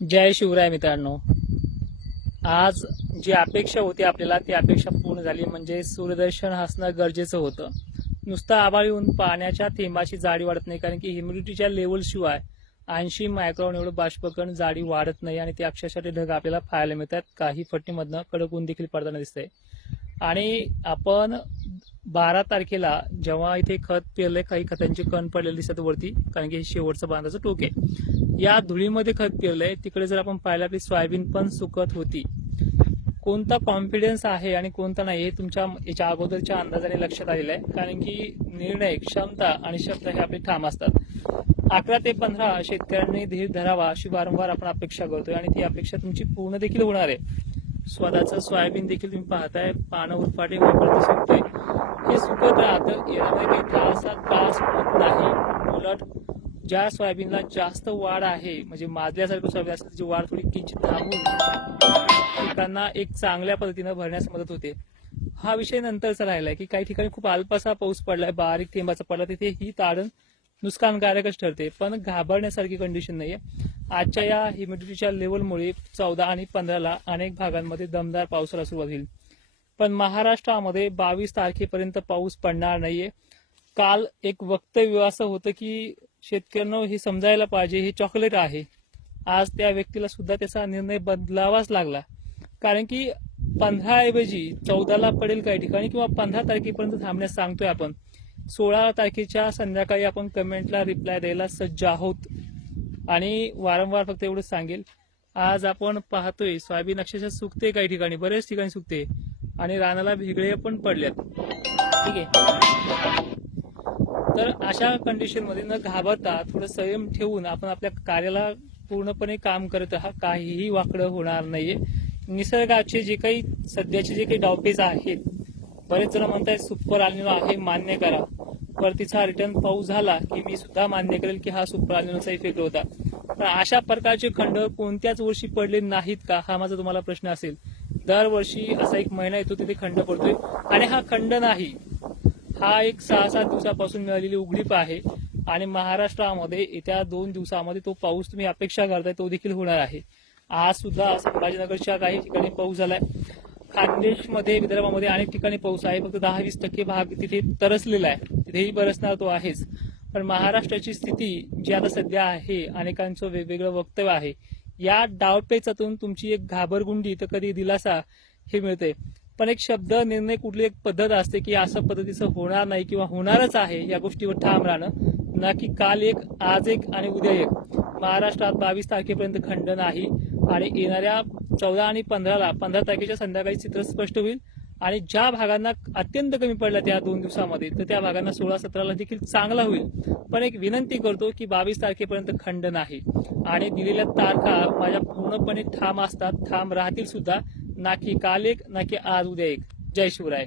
जय शिवराय मित्रांनो. आज जी अपेक्षा होती आपल्याला ती अपेक्षा पूर्ण झाली. म्हणजे सूर्यदर्शन असणं गरजेचं होतं. नुसतं आभाळ येऊन पाण्याच्या थेंबाची जाडी वाढत नाही, कारण की ह्युमिडिटीच्या लेवल शिवाय 80 मायक्रॉन एवढं बाष्पकण जाडी वाढत नाही आणि ते अक्षरशः ढग आपल्याला पाहायला मिळतात. काही फट्टीमधनं कडक ऊन देखील पडताना दिसतंय. आणि आपण 12 तारखेला जेव्हा इथे खत पेरलंय, काही खतांचे कण पडलेले दिसतात वरती, कारण की हे शेवटचं बांधाचं टोक आहे. या धुळीमध्ये खत पेरलंय. तिकडे जर आपण पाहिलं, आपली सोयाबीन पण सुकत होती. कोणता कॉन्फिडन्स आहे आणि कोणता नाही हे तुमच्या याच्या अगोदरच्या अंदाजाने लक्षात आलेलं आहे, कारण की निर्णय, क्षमता आणि शब्द हे आपले ठाम असतात. 11 ते 15 शेतकऱ्यांनी धीर धरावा अशी वारंवार आपण अपेक्षा करतोय आणि ती अपेक्षा तुमची पूर्ण देखील होणार आहे. स्वतःचं सोयाबीन देखील तुम्ही पाहताय, पानं उरफाटे होईपर्यंत सुकतंय. हे सुकत राहतं, यामध्ये काही त्रास होत नाही. उलट ज्या सोयाबीनला जास्त वाढ आहे, म्हणजे माजल्यासारखं सोयाबीन असेल, त्याची वाढ थोडी किंचित थांबून पिकांना एक चांगल्या पद्धतीनं भरण्यास मदत होते. हा विषय नंतरचा राहिलाय की काही ठिकाणी खूप अल्पसा पाऊस पडलाय, बारीक थेंबाचा पडला, तिथे ही तारण नुकसानकारकच ठरते. पण घाबरण्यासारखी कंडिशन नाहीये. आजच्या या ह्युमिडिटीच्या लेवलमुळे 14 आणि 15ला अनेक भागांमध्ये दमदार पावसाला सुरुवात होईल. पण महाराष्ट्रामध्ये 22 तारखेपर्यंत पाऊस पडणार नाहीये. काल एक वक्तव्य असं होतं की शेतकऱ्यांना हे समजायला पाहिजे, हे चॉकलेट आहे. आज त्या व्यक्तीला सुद्धा त्याचा निर्णय बदलावाच लागला, कारण की 15 ऐवजी 14ला पडेल काही ठिकाणी, किंवा 15 तारखेपर्यंत थांबण्यास सांगतोय आपण. 16 तारखेच्या संध्याकाळी आपण कमेंटला रिप्लाय द्यायला सज्ज आहोत. आणि वारंवार फक्त एवढंच सांगेल, आज आपण पाहतोय सोयाबीन अक्षरशः सुकते, काही ठिकाणी बरेच ठिकाणी सुकते आणि रानाला भेगळे पण पडल्यात. ठीक आहे. तर अशा कंडिशनमध्ये न घाबरता थोडं संयम ठेवून आपण आपल्या कार्याला पूर्णपणे काम करत आहात. काहीही वाकडं होणार नाहीये. निसर्गाचे जे काही सध्याचे जे काही डावपेच आहेत, बरेच जण म्हणतात सुपर अल्निनो आहे, मान्य करा. परतीचा रिटर्न पाऊस झाला की मी सुद्धा मान्य करेल की हा सुपर अल्निनोचा इफेक्ट होता. पण अशा प्रकारचे खंड कोणत्याच वर्षी पडले नाहीत का, हा माझा तुम्हाला प्रश्न असेल. दरवर्षी असा एक महिना येतो तिथे खंड पडतोय, आणि हा खंड नाही, हा एक 6-7 दिवसापासून मिळालेली उघडीप आहे. आणि महाराष्ट्रामध्ये येत्या 2 दिवसामध्ये तो पाऊस तुम्ही अपेक्षा करताय तो देखील होणार आहे. आज सुद्धा संभाजीनगरच्या काही ठिकाणी पाऊस झालाय. खानदेशमध्ये, विदर्भामध्ये अनेक ठिकाणी पाऊस आहे. फक्त 10-20% भाग तिथे तरसलेला आहे, तिथेही बरसणार तो आहेच. पण महाराष्ट्राची स्थिती जी आता सध्या आहे, अनेकांचं वेगवेगळं वक्तव्य आहे, या डावपेचातून तुमची एक घाबरगुंडी तर कधी दिलासा हे मिळते. पण एक शब्द, निर्णय, कुठली एक पद्धत असते की असं पद्धतीचं होणार नाही किंवा होणारच आहे, या गोष्टीवर ठाम राहणं. ना की काल एक, आज एक आणि उद्या एक. महाराष्ट्रात 22 तारखेपर्यंत खंड नाही, आणि येणाऱ्या 14 आणि 15 तारखेच्या संध्याकाळी चित्र स्पष्ट होईल. आणि ज्या भागांना अत्यंत कमी पडला त्या 2 दिवसामध्ये, तर त्या भागांना 16-17ला देखील चांगला होईल. पण एक विनंती करतो की 22 तारखेपर्यंत खंड नाही, आणि दिलेल्या तारखा माझ्या पूर्णपणे ठाम असतात, ठाम राहतील सुद्धा. ना की काल एक, ना की आज उद्या एक. जय शिवराय.